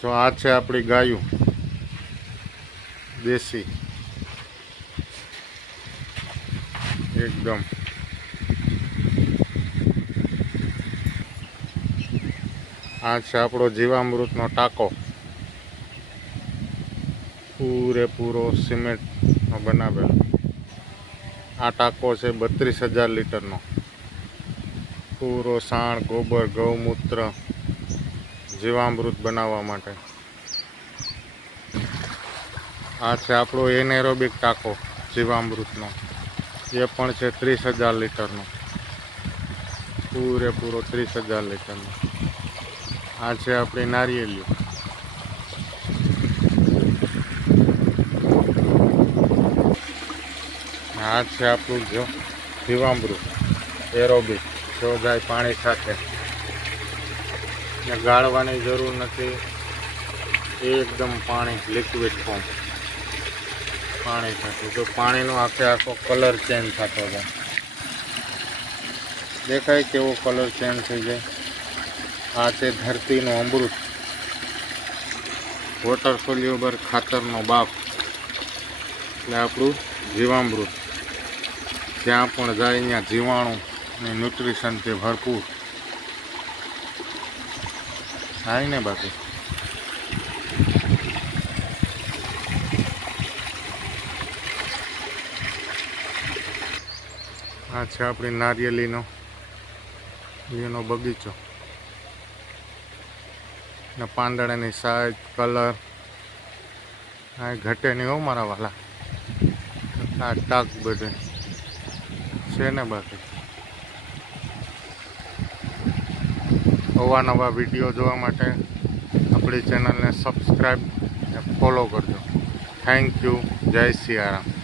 જો આ છે આપણી ગાયું દેશી એકદમ. આ છે આપણો જીવામૃતનો ટાંકો, પૂરેપૂરો સિમેન્ટનો બનાવેલો. આ ટાંકો છે 32,000 લીટરનો. પૂરો સાણ, ગોબર, ગૌમૂત્ર, જીવામૃત બનાવવા માટે. આ છે આપણો એનેરોબિક ટાંકો જીવામૃતનો, એ પણ છે 30,000 લીટરનો, પૂરેપૂરો 30,000 લીટરનો. આ છે આપણી નારિયેળિયું. આ છે આપણું જીવામૃત એરોબિક, જો જાય પાણી સાથે, ને ગાળવાની જરૂર નથી. એકદમ પાણી લિક્વિડ ફોર્મ પાણી સાથે. જો પાણીનો આખો કલર ચેન્જ થતો જાય, દેખાય કેવો કલર ચેન્જ થઈ જાય. આ છે ધરતીનું અમૃત, વોટર સોલ્યુબર ખાતરનો બાપ, એટલે આપણું જીવામૃત. જ્યાં પણ જાય ત્યાં જીવાણું અને ન્યુટ્રિશનથી ભરપૂર થાય ને. બાકી આ છે આપણી નારિયેળીનો એનો બગીચો, ને પાંદડાની સાઈઝ, કલર આ ઘટે નહીં હો મારા વાલા. આ ટાક બધે છે ને. બાકી અવાનવા વિડીયો જોવા માટે આપણી ચેનલને સબસ્ક્રાઈબ અને ફોલો કરજો. Thank you. જય સિયારામ.